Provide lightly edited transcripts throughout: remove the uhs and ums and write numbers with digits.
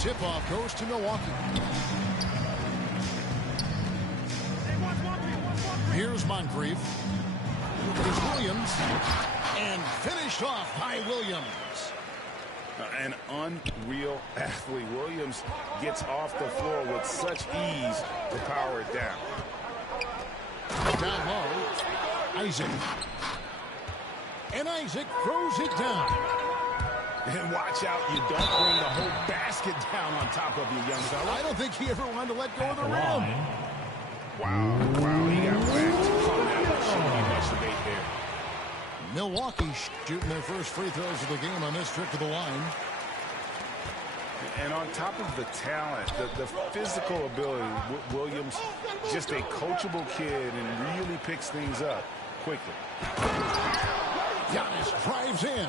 tip-off goes to Milwaukee. Here's Moncrief. Here's Williams. And finished off by Williams. An unreal athlete. Williams gets off the floor with such ease to power it down. Down low. Isaac. And Isaac throws it down. And watch out, you don't bring the whole basket down on top of you, young fella. I don't think he ever wanted to let go of the rim. Wow, he got whacked on that one. Shouldn't be much debate there. Milwaukee shooting their first free throws of the game on this trip to the line. And on top of the talent, the physical ability, Williams, just a coachable kid and really picks things up quickly. Giannis drives in.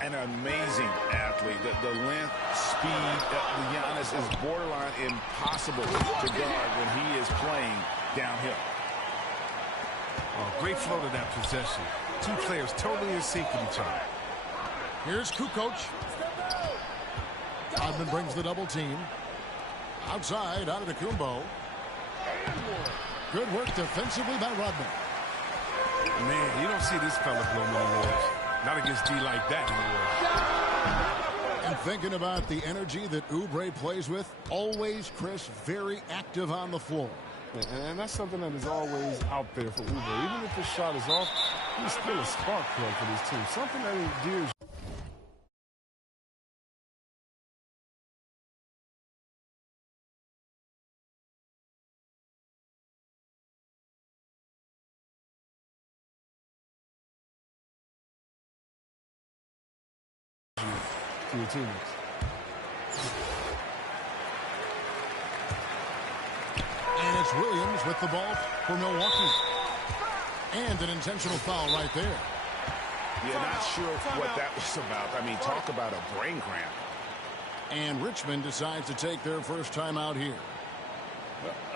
An amazing athlete. The length, speed, Giannis is borderline impossible to guard when he is playing downhill. Oh, great flow to that possession. Two players totally in sync with each other. Here's Kukoc. Rodman brings the double team. Outside, out of the Kumbo. Good work defensively by Rodman. Man, you don't see this fella blow many awards. Not against D like that anymore. And thinking about the energy that Oubre plays with, always, Chris, very active on the floor. And that's something that is always out there for Oubre. Even if his shot is off, he's still a spark plug for this team. Something that endears. To your teammates. And it's Williams with the ball for Milwaukee. And an intentional foul right there. Yeah, not sure what that was about. I mean, talk about a brain cramp. And Richmond decides to take their first time out here.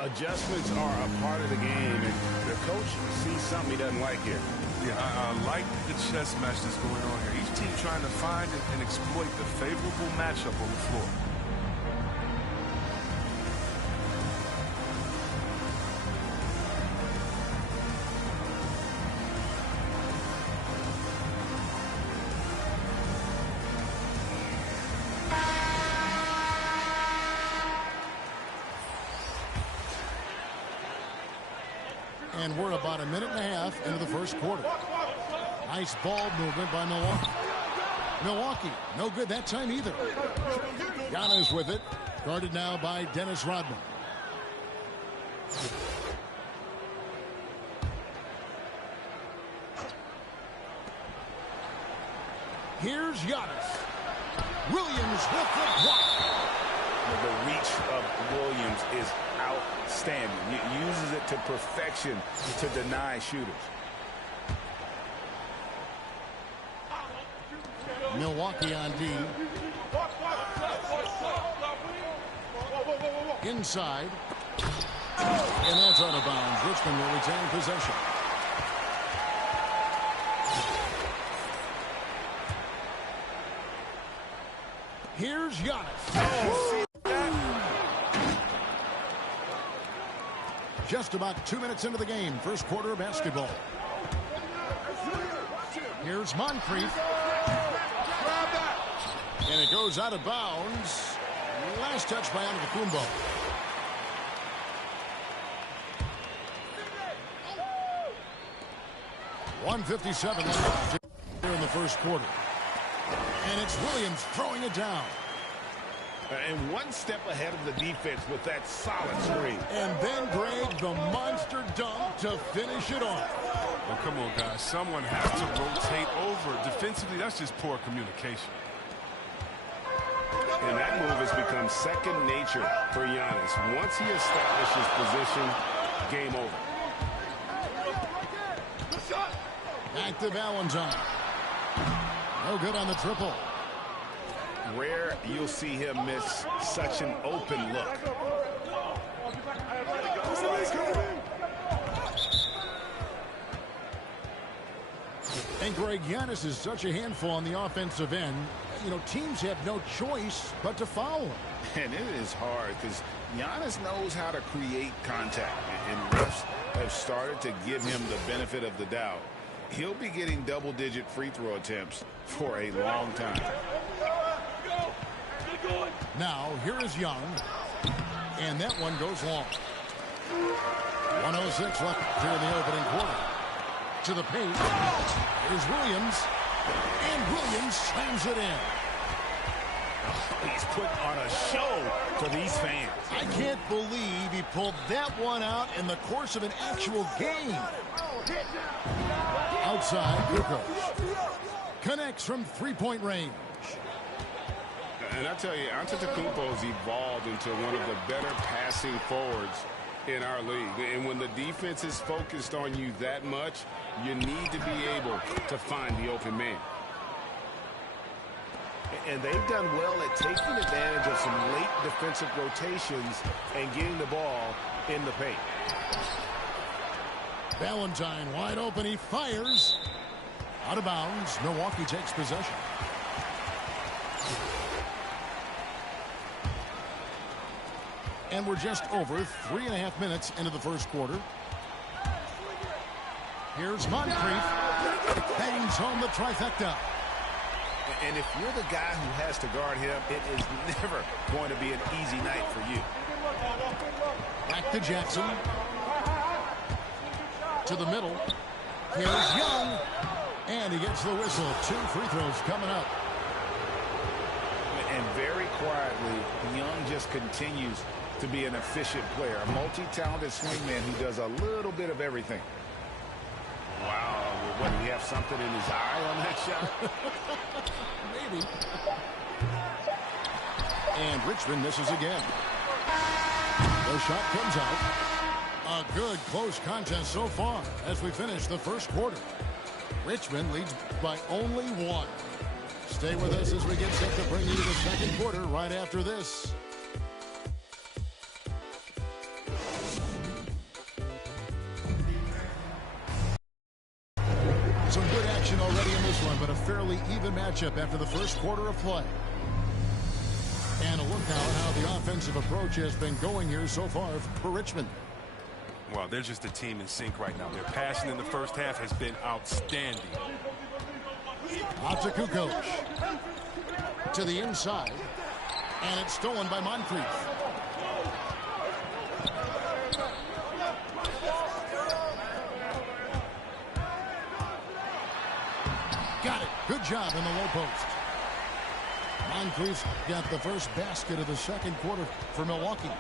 Adjustments are a part of the game, and the coach sees something he doesn't like here. Yeah, I like the chess match that's going on here. Each team trying to find and exploit the favorable matchup on the floor. And we're about a minute and a half into the first quarter. Nice ball movement by Milwaukee. Milwaukee, no good that time either. Giannis with it. Guarded now by Dennis Rodman. Here's Giannis. Williams with the block. The reach of Williams is outstanding. He uses it to perfection to deny shooters. Milwaukee on D. Inside. And that's out of bounds. Richmond will retain possession. Here's Giannis. Just about 2 minutes into the game. First quarter of basketball. Here's Moncrief. And it goes out of bounds. Last touch by Antetokounmpo. .157 left here in the first quarter. And it's Williams throwing it down. And one step ahead of the defense with that solid screen. And then Greg, the monster dunk to finish it off. Oh, come on, guys. Someone has to rotate over. Defensively, that's just poor communication. And that move has become second nature for Giannis. Once he establishes position, game over. Back to Valentine. No good on the triple. Rare you'll see him miss such an open look. And Greg, Giannis is such a handful on the offensive end. teams have no choice but to foul him. And it is hard because Giannis knows how to create contact, and refs have started to give him the benefit of the doubt. He'll be getting double-digit free throw attempts for a long time. Now, here is Young, and that one goes long. 1:06 left here in the opening quarter. To the paint. Here's Williams, and Williams slams it in. He's putting on a show for these fans. I can't believe he pulled that one out in the course of an actual game. Outside, Kukoc connects from three-point range. And I tell you, Antetokounmpo has evolved into one of the better passing forwards in our league. And when the defense is focused on you that much, you need to be able to find the open man. And they've done well at taking advantage of some late defensive rotations and getting the ball in the paint. Valentine wide open. He fires. Out of bounds. Milwaukee takes possession. And we're just over 3.5 minutes into the first quarter. Here's Moncrief. Bangs home the trifecta. And if you're the guy who has to guard him, it is never going to be an easy night for you. Back to Jackson. To the middle. Here's Young. And he gets the whistle. 2 free throws coming up. And very quietly, Young just continues to be an efficient player. A multi-talented swingman who does a little bit of everything. Wow. What, did he have something in his eye on that shot? Maybe. And Richmond misses again. The shot comes out. A good close contest so far as we finish the first quarter. Richmond leads by only 1. Stay with us as we get set to bring you the second quarter right after this. Some good action already in this one, but a fairly even matchup after the first quarter of play. And a look now at how the offensive approach has been going here so far for Richmond. Well, they're just a team in sync right now. Their passing in the first half has been outstanding. Out to Kukoc. To the inside. And it's stolen by Moncrief. Got it. Good job in the low post. Moncrief got the first basket of the second quarter for Milwaukee.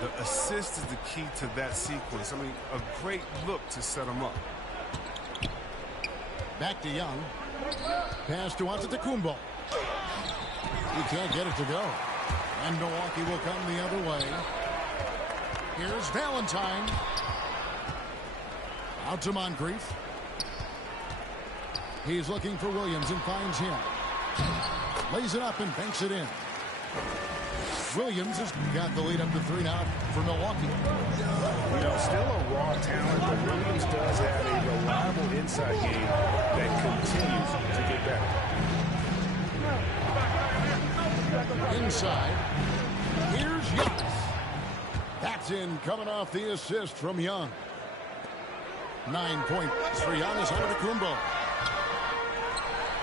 The assist is the key to that sequence. I mean, a great look to set them up. Back to Young. Pass to Antetokounmpo. He can't get it to go. And Milwaukee will come the other way. Here's Valentine. Out to Moncrief. He's looking for Williams and finds him. Lays it up and banks it in. Williams has got the lead up to 3 now for Milwaukee. You know, still a raw talent, but Williams does have a reliable inside game that continues to get better. Inside. Here's Giannis. That's in, coming off the assist from Young. 9 points for Giannis Antetokounmpo.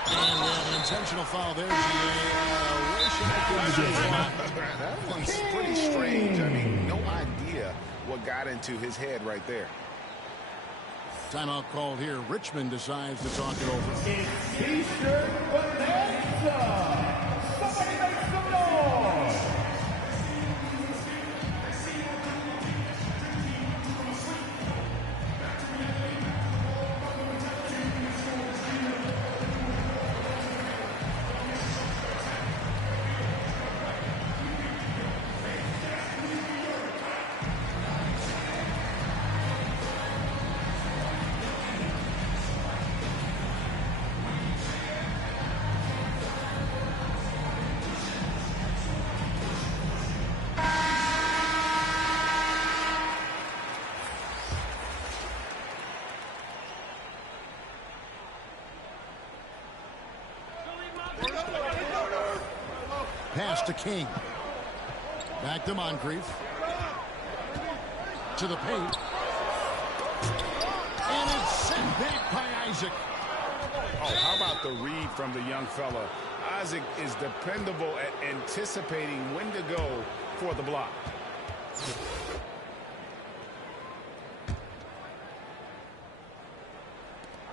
And we have an intentional foul there. That one's pretty strange. I mean, no idea what got into his head right there. Timeout called here. Richmond decides to talk it over. It's Eastern Bonanza. Somebody make some noise. pass to King. Back to Moncrief. To the paint. And it's sent back by Isaac. Oh, how about the read from the young fella? Isaac is dependable at anticipating when to go for the block.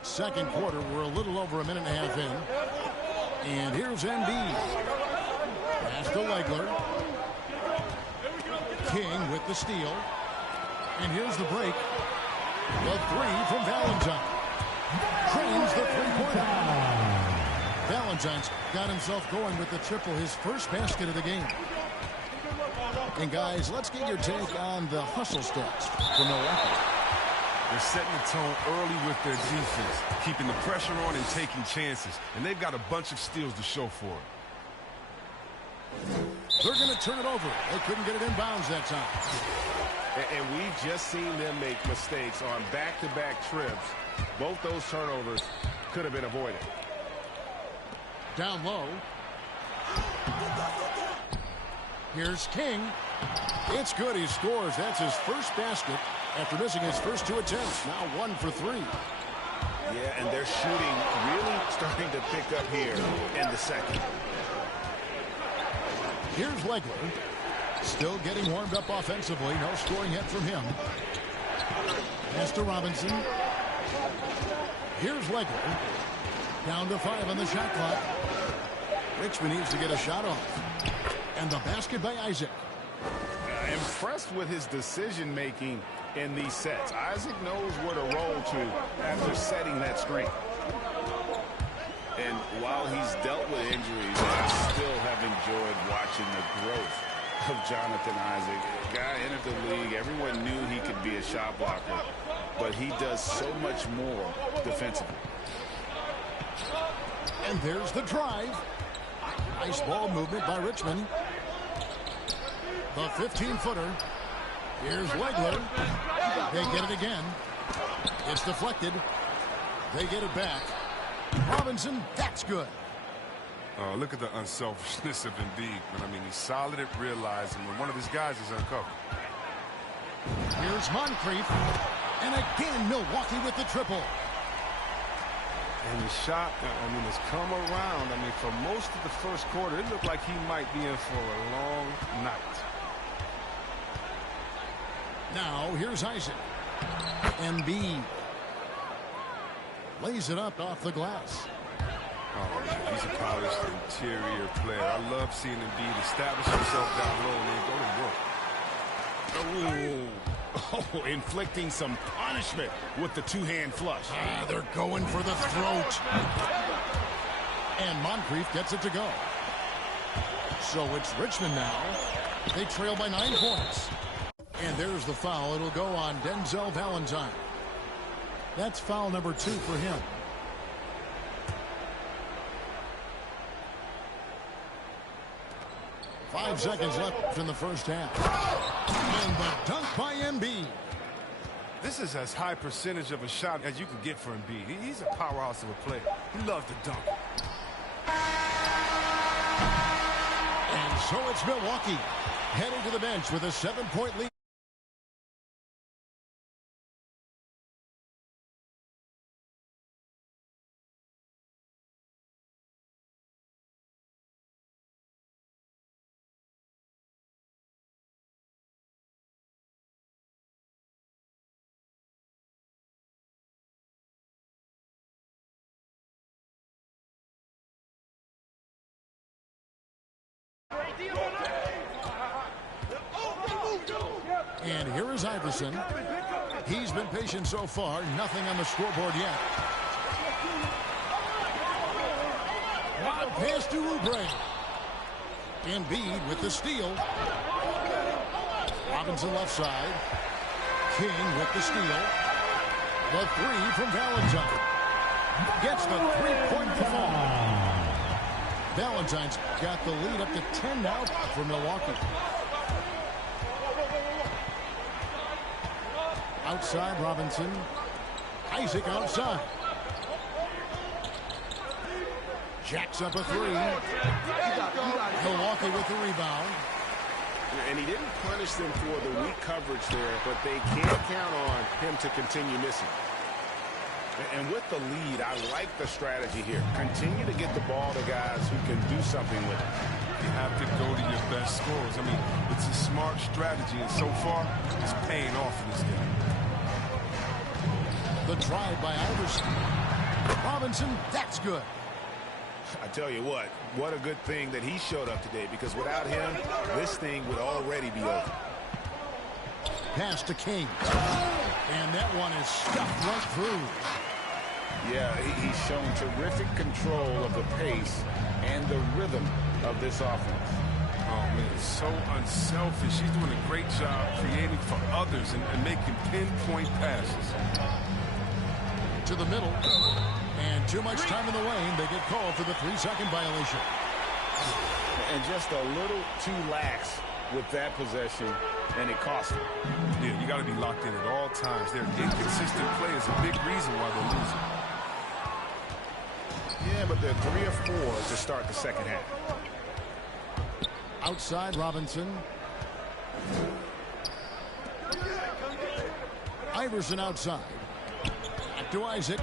Second quarter, we're a little over a minute and a half in. And here's Embiid. Pass to Legler. King with the steal. And here's the break. The three from Valentine. Drains the three-pointer. Valentine's got himself going with the triple, his first basket of the game. And guys, let's get your take on the hustle stats from Milwaukee. They're setting the tone early with their defense, keeping the pressure on and taking chances. And they've got a bunch of steals to show for it. They're going to turn it over. They couldn't get it in bounds that time. And we've just seen them make mistakes on back-to-back trips. Both those turnovers could have been avoided. Down low. Here's King. It's good. He scores. That's his first basket after missing his first two attempts. Now 1 for 3. Yeah, and they're shooting really starting to pick up here in the second. Here's Legler. Still getting warmed up offensively. No scoring yet from him. Pass to Robinson. Here's Legler. Down to 5 on the shot clock. Richmond needs to get a shot off. And the basket by Isaac. Impressed with his decision-making in these sets. Isaac knows where to roll to after setting that screen. And while he's dealt with injuries, I still have enjoyed watching the growth of Jonathan Isaac. The guy entered the league. Everyone knew he could be a shot blocker, but he does so much more defensively. And there's the drive. Nice ball movement by Richmond. The 15-footer. Here's Legler. They get it again. It's deflected. They get it back. Robinson, that's good. Look at the unselfishness of Embiid. But I mean, he's solid at realizing when one of his guys is uncovered. Here's Moncrief. And again, Milwaukee with the triple. And the shot, I mean, has come around. I mean, for most of the first quarter, it looked like he might be in for a long night. Now, here's Isaac. Embiid. Lays it up off the glass. Oh, man, he's a polished interior player. I love seeing Embiid establish himself down low and then go to work. Oh, inflicting some punishment with the two-hand flush. They're going for the throat. And Moncrief gets it to go. So it's Richmond now. They trail by 9 points. And there's the foul. It'll go on Denzel Valentine. That's foul number 2 for him. Five seconds left in the first half. And the dunk by Embiid. This is as high percentage of a shot as you can get for Embiid. He's a powerhouse of a player. He loves to dunk. And so it's Milwaukee heading to the bench with a 7-point lead. And here is Iverson. He's been patient so far. Nothing on the scoreboard yet. Wild pass to Oubre. Embiid with the steal. Robinson left side. King with the steal. The three from Valentine. Gets the three-point fall. Valentine's got the lead up to 10 now for Milwaukee. Outside Robinson. Isaac outside. Jacks up a three. Milwaukee Milwaukee with the rebound. And he didn't punish them for the weak coverage there, but they can't count on him to continue missing. And with the lead, I like the strategy here. Continue to get the ball to guys who can do something with it. You have to go to your best scorers. I mean, it's a smart strategy, and so far, it's paying off in this game. The drive by Iverson. Robinson, that's good. I tell you what a good thing that he showed up today, because without him, this thing would already be over. Pass to King. And that one is stuffed right through. Yeah, he's shown terrific control of the pace and the rhythm of this offense. Oh, man, so unselfish. He's doing a great job creating for others and making pinpoint passes. To the middle. And too much time in the lane. They get called for the 3-second violation. And just a little too lax with that possession, and it cost them. Yeah, you got to be locked in at all times. Their inconsistent play is a big reason why they're losing. Yeah, but they're 3 of 4 to start the second half. Outside Robinson. Iverson outside. Back to Isaac.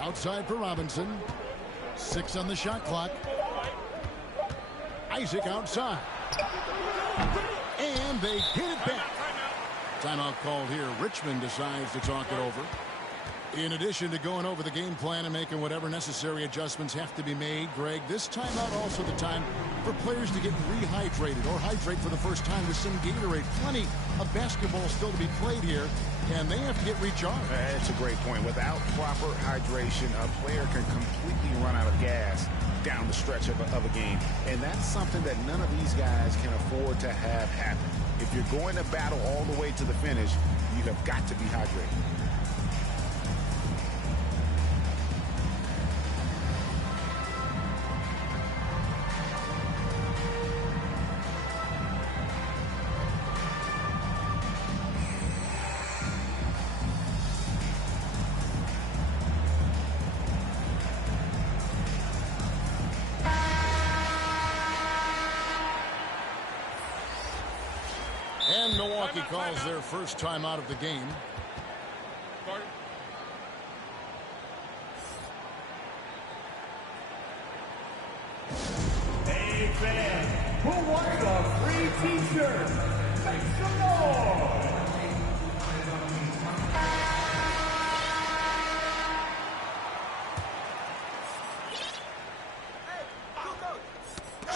Outside for Robinson. 6 on the shot clock. Isaac outside. And they hit it back. Timeout called here. Richmond decides to talk it over. In addition to going over the game plan and making whatever necessary adjustments have to be made, Greg, this timeout also the time for players to get rehydrated or hydrate for the first time with some Gatorade. Plenty of basketball still to be played here, and they have to get recharged. That's a great point. Without proper hydration, a player can completely run out of gas down the stretch of a game, and that's something that none of these guys can afford to have happen. If you're going to battle all the way to the finish, you have got to be hydrated. And Milwaukee calls their first time out of the game. Hey fans, who wants a free t-shirt? Make some noise!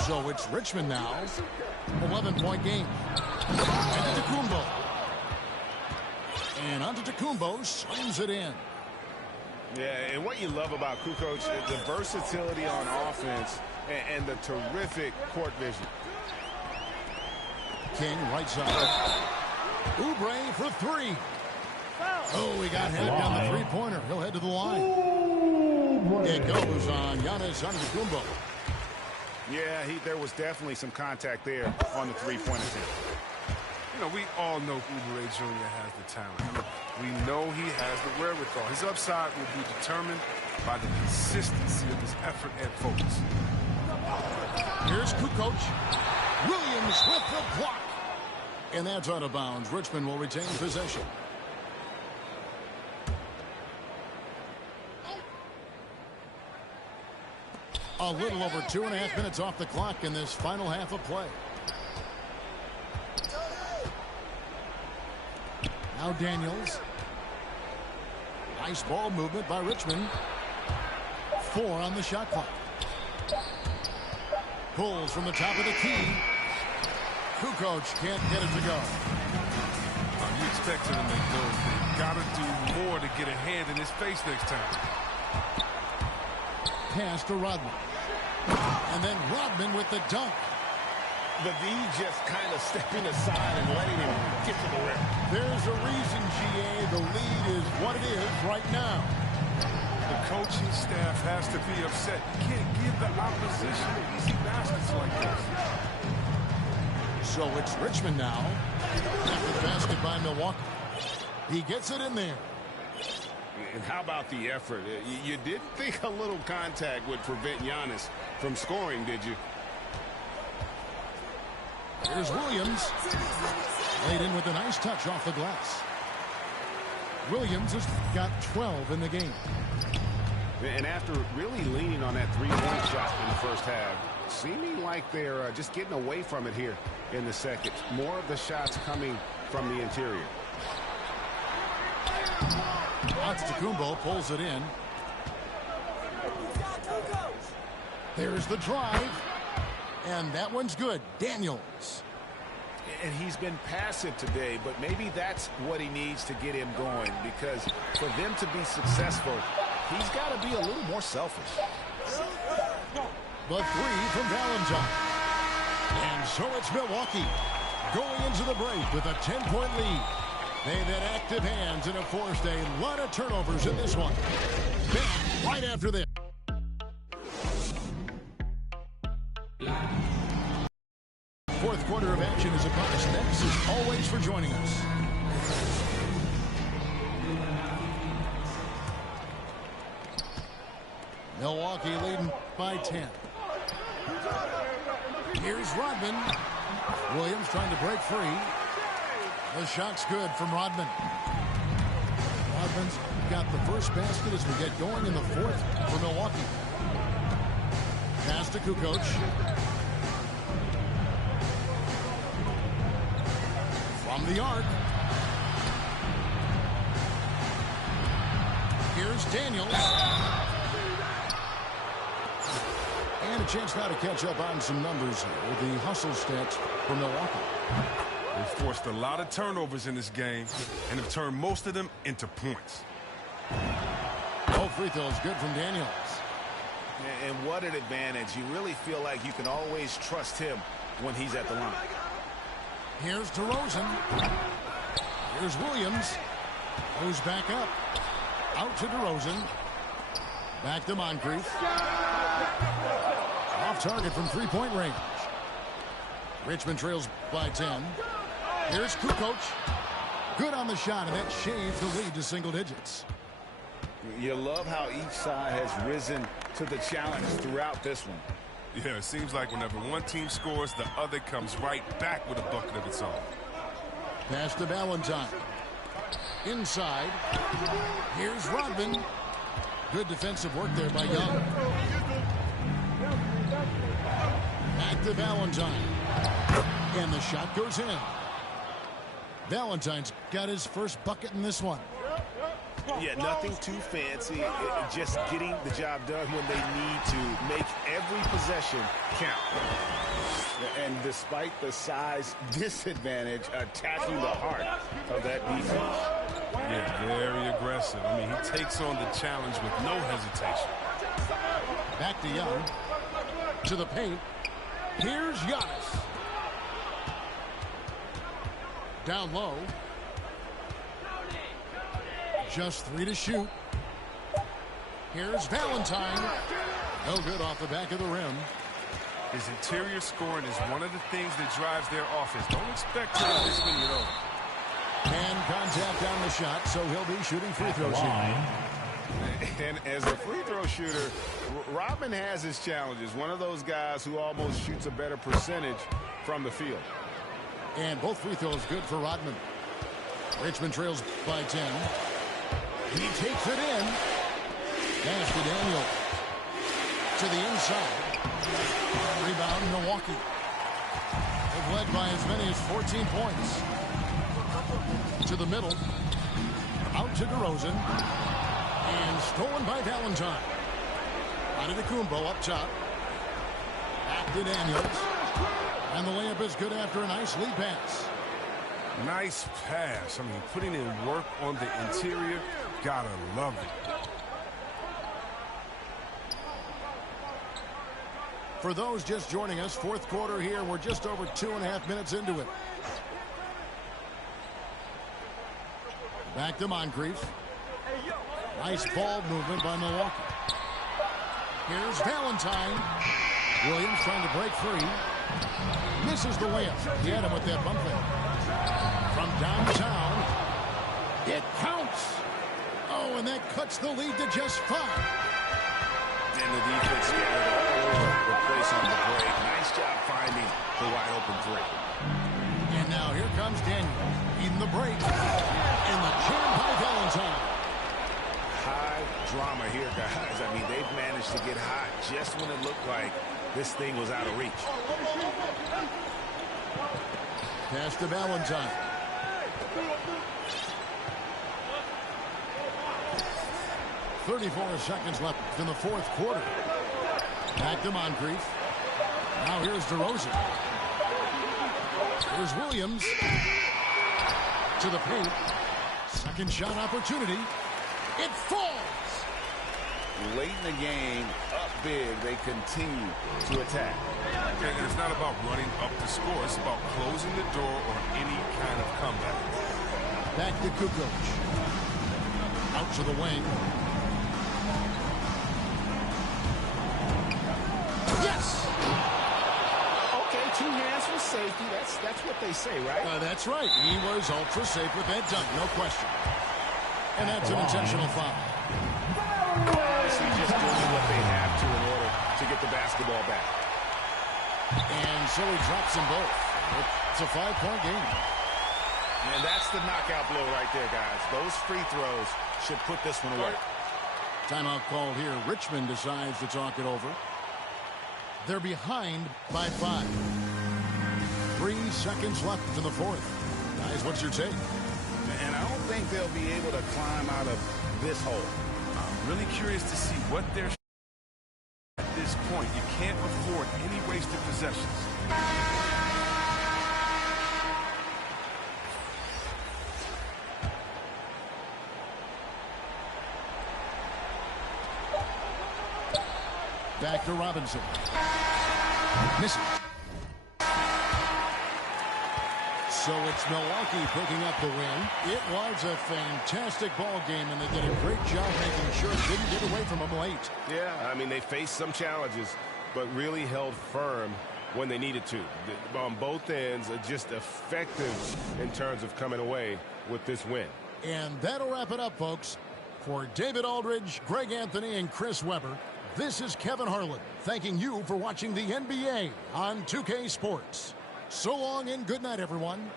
So it's Richmond now. 11-point game. Antetokounmpo. And Antetokounmpo slams it in. Yeah, and what you love about Kukoc is the versatility on offense and the terrific court vision. King right side. Oubre for 3. Oh, he got hit down the three-pointer. He'll head to the line. It goes on Giannis Antetokounmpo. Yeah, there was definitely some contact there on the three-pointer team. You know, we all know Oubre Jr. has the talent. We know he has the wherewithal. His upside will be determined by the consistency of his effort and focus. Here's Kukoc. Williams with the block. And that's out of bounds. Richmond will retain possession. A little over 2.5 minutes off the clock in this final half of play. Now Daniels. Nice ball movement by Richmond. 4 on the shot clock. Pulls from the top of the key. Kukoc can't get it to go. You expect him to make those. They've got to do more to get a hand in his face next time. Pass to Rodman. And then Rodman with the dunk. The D just kind of stepping aside and letting him get to the rim. There's a reason, GA. The lead is what it is right now. The coaching staff has to be upset. You can't give the opposition easy baskets like this. So it's Richmond now. After the basket by Milwaukee. He gets it in there. And how about the effort? You didn't think a little contact would prevent Giannis from scoring, did you? Here's Williams. Laid in with a nice touch off the glass. Williams has got 12 in the game. And after really leaning on that three-point shot in the first half, seeming like they're just getting away from it here in the second. More of the shots coming from the interior. Antetokounmpo pulls it in. There's the drive. And that one's good. Daniels. And he's been passive today, but maybe that's what he needs to get him going, because for them to be successful, he's got to be a little more selfish. The three from Valentine. And so it's Milwaukee going into the break with a 10-point lead. They've had active hands and have forced a lot of turnovers in this one. Back right after this. Fourth quarter of action is upon us. Thanks as always for joining us. Milwaukee leading by 10. Here's Rodman. Williams trying to break free. The shot's good from Rodman. Rodman's got the first basket as we get going in the fourth for Milwaukee. Pass to Kukoc. From the arc. Here's Daniels. And a chance now to catch up on some numbers here with the hustle stats for Milwaukee. They forced a lot of turnovers in this game and have turned most of them into points. Both free throws good from Daniels. And what an advantage. You really feel like you can always trust him when he's at the line. Here's DeRozan. Here's Williams. Goes back up. Out to DeRozan. Back to Moncrief. Off target from three-point range. Richmond trails by 10. Here's Kukoc. Good on the shot, and that shaves the lead to single digits. You love how each side has risen to the challenge throughout this one. Yeah, it seems like whenever one team scores, the other comes right back with a bucket of its own. Pass to Valentine. Inside. Here's Rodman. Good defensive work there by Young. Back to Valentine. And the shot goes in. Valentine's got his first bucket in this one. Yeah, nothing too fancy. Just getting the job done when they need to. Make every possession count. And despite the size disadvantage, attacking the heart of that defense. Yeah, very aggressive. I mean, he takes on the challenge with no hesitation. Back to Young. To the paint. Here's Giannis. Down low. Just 3 to shoot. Here's Valentine. No good off the back of the rim. His interior scoring is one of the things that drives their offense. Don't expect him to swing it over. And contact on the shot, so he'll be shooting free throws here. And as a free throw shooter, Rodman has his challenges. One of those guys who almost shoots a better percentage from the field. And both free throws good for Rodman. Richmond trails by 10. He takes it in. Pass to Daniel. To the inside. Rebound, Milwaukee. They've led by as many as 14 points. To the middle. Out to DeRozan. And stolen by Valentine. Antetokounmpo up top. Back to Daniels. And the layup is good after a nice lead pass. Nice pass. I mean, putting in work on the interior. Gotta love it. For those just joining us, fourth quarter here. We're just over 2.5 minutes into it. Back to Moncrief. Nice ball movement by Milwaukee. Here's Valentine. Williams trying to break free. Misses the layup. He had him with that bump fake. From downtown. It counts. Oh, and that cuts the lead to just 5. And the defense scattered all over the place on the break. Nice job finding the wide open three. And now here comes Daniel. Eating the break. And the jam by Valentine. High drama here, guys. I mean, they've managed to get hot just when it looked like this thing was out of reach. Pass to Valentine. .34 seconds left in the fourth quarter. Back to Moncrief. Now here's DeRozan. Here's Williams. To the paint. Second shot opportunity. It falls. Late in the game, up big, they continue to attack. And it's not about running up the score. It's about closing the door on any kind of comeback. Back to Kukoc. Out to the wing. Yes! Okay, 2 hands for safety. That's what they say, right? That's right. He was ultra safe with that dunk, no question. And that's an intentional foul. Obviously just doing what they have to in order to get the basketball back. And so he drops them both. It's a 5-point game. And that's the knockout blow right there, guys. Those free throws should put this one away. Timeout called here. Richmond decides to talk it over. They're behind by 5. 3 seconds left in the fourth. Guys, what's your take? And I don't think they'll be able to climb out of this hole. I'm really curious to see what they're at this point. You can't afford any wasted possessions. Back to Robinson. Misses. So it's Milwaukee picking up the win. It was a fantastic ball game, and they did a great job making sure it didn't get away from them late. Yeah, I mean, they faced some challenges, but really held firm when they needed to. On both ends, just effective in terms of coming away with this win. And that'll wrap it up, folks. For David Aldridge, Greg Anthony, and Chris Webber, this is Kevin Harlan thanking you for watching the NBA on 2K Sports. So long and good night, everyone.